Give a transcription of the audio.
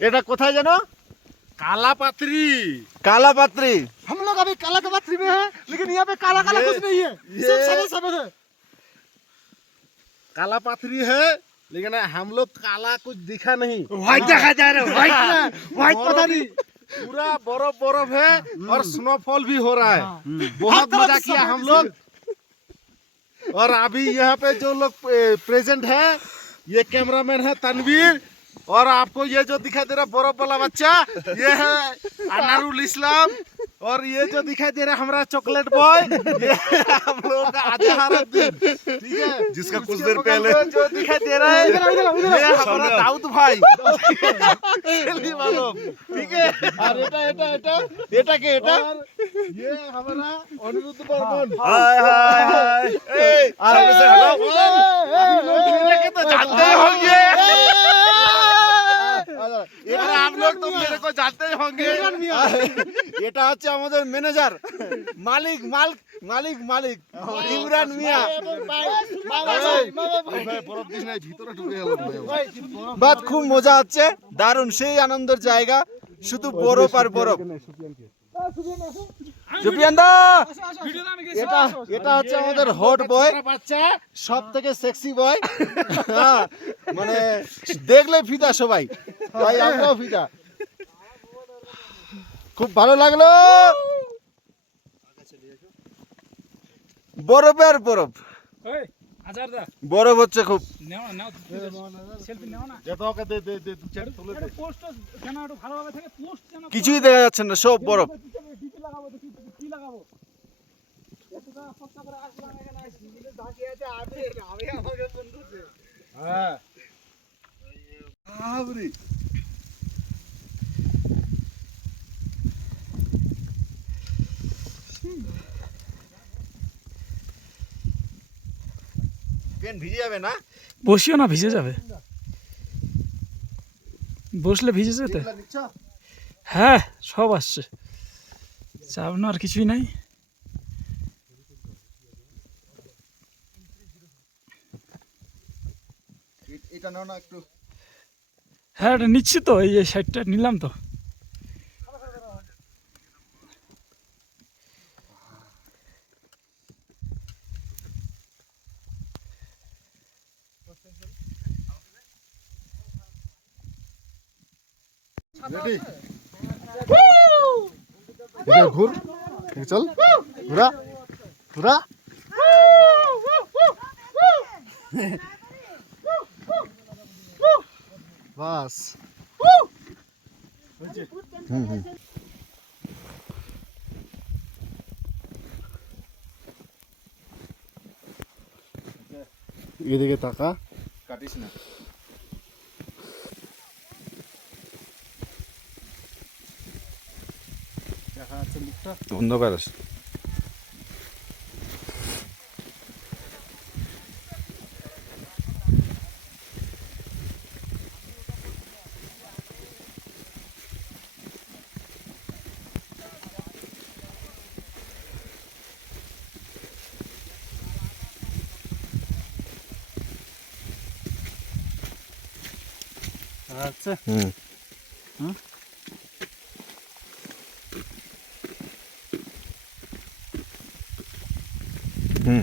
এটা কোথায় জানো? काला पत्री। काला पत्री। हम लोग अभी काला का पत्री में है, लेकिन यहाँ पे काला काला कुछ नहीं है, सब सफेद सफेद है। काला पत्री है लेकिन हम लोग काला कुछ दिखा नहीं। व्हाइट देखा जा रहा है, व्हाइट व्हाइट पता नहीं। पूरा बर्फ बर्फ है और स्नोफॉल भी हो रहा है। बहुत मजा किया हम लोग। और अभी यहाँ पे जो लोग प्रेजेंट है, ये कैमरामैन है तनवीर, और आपको ये जो दिखाई दे रहा बर्फ वाला बच्चा, ये है अनारुल इस्लाम, और ये जो दिखाई दे रहा है हमारा चॉकलेट बॉय, ये हम लोगों का अजहरुद्दीन, ठीक है, जिसका कुछ उसके देर बगल पहले में जो दिखाई दे रहा है ये हमारा दाऊद भाई, सेली मालूम, ठीक है। और এটা কে এটা? और ये हमारा अनिरुद्ध बर्मन। हाय हाय हाय। सामने से हटाओ। मेरे के तो जानते ही होंगे। अरे आप लोग तो मेरे को जानते ही होंगे। এটা হচ্ছে আমাদের ম্যানেজার, মালিক মালিক মালিক মালিক ইমরান মিয়া। বাট খুব মজা হচ্ছে, দারুণ, সেই আনন্দের জায়গা, শুধু বরফ আর বরফ। সুফিয়ান দা, এটা এটা হচ্ছে আমাদের হট বয়, বাচ্চা সব থেকে সেক্সি বয়। হ্যাঁ, মানে দেখলে ফিদা সবাই, তাই আমরাও ফিদা। খুব ভালো লাগলো, বরফে আর বরফ, বরফ হচ্ছে খুব। কিছুই দেখা যাচ্ছে না, সব বরফ। পেন ভিজে যাবে না? বসিও না, ভিজে যাবে, বসলে ভিজে যেতে। হ্যাঁ, সব আসছে, চাপ না, আর কিছুই নাই। এটা নাও না একটু। হ্যাঁ, এটা নিচ্ছি তো, এই সাইডটা নিলাম তো। इधर घूर, चल पूरा पूरा। बस এদিকে তাকা, কাটিস না। দেখা যাচ্ছে মুখটা। অন্ধকার আছে। আচ্ছা হুম। হুম।